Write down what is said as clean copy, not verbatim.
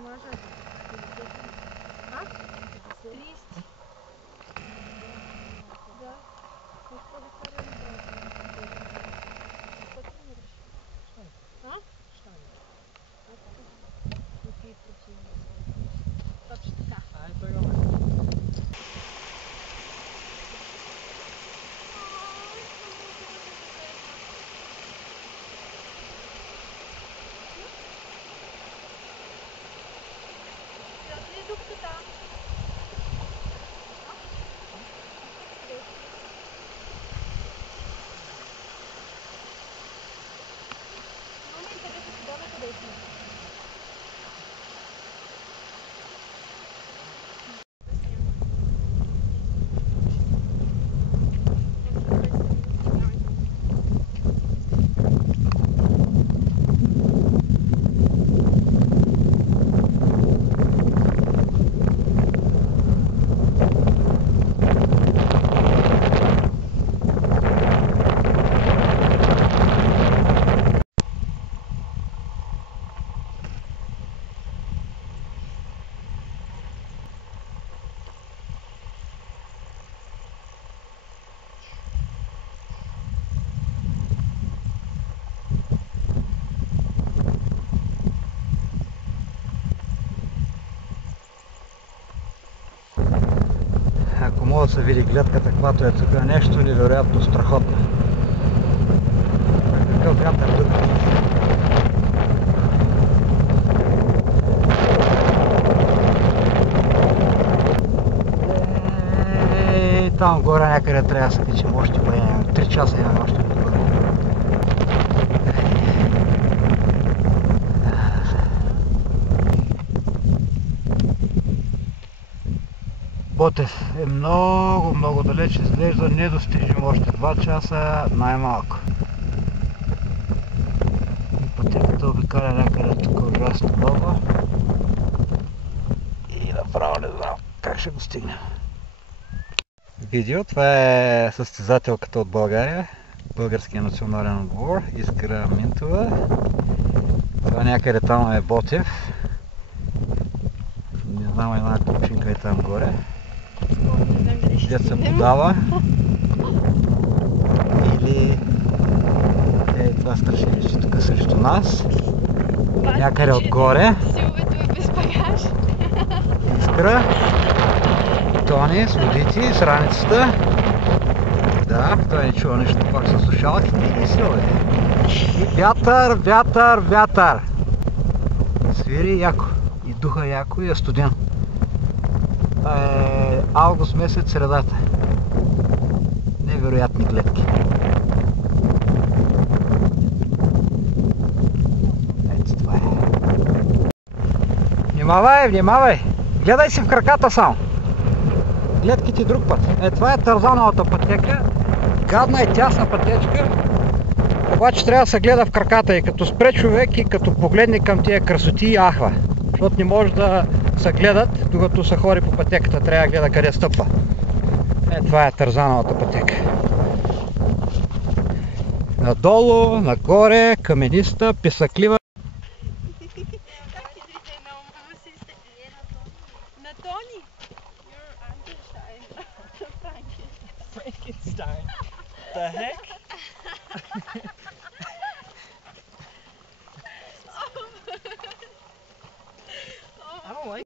може. А? 30. Да. Какво да караме да какво тренираш? А? Какви противни? Точно така. Ето имаме. Ако мога да се види гледката, каквато е тук, нещо невероятно страхотно. Какъв вятър тук. Там горе някъде трябва да се качим още по 3 часа имаме още горе. Ботев е много далеч, изглежда недостижим още 2 часа най-малко. Пътеката обикаля някъде тук ужасно много. И направо не знам как ще го стигнем. Видео, това е състезателката от България, българския национален отбор, Искра Минтова. Това някъде там е Ботев. Не знам, една купчинка е там горе. Дет се подава. Или това страшилище тук срещу нас. Някъде отгоре. Силовето е без багаж. Искра. Тони с водици, с раницата. Да, той не чува нещо пак със слушалките и силове. И вятър. Свири яко. И духа яко и е студен. Това е август месец, средата. Невероятни гледки. Ето това е. Внимавай! Гледай си в краката само. Гледките друг път. Това е Тарзановата пътека. Гадна и тясна пътечка. Обаче трябва да се гледа в краката и като спре човек и като погледне към тия красоти ахва. Защото не може да се гледат, докато се хори по пътеката. Трябва да гледа къде стъпва. Това е Тарзановата пътека. Надолу, нагоре, камениста, писаклива. На Тони! Frankenstein. The heck?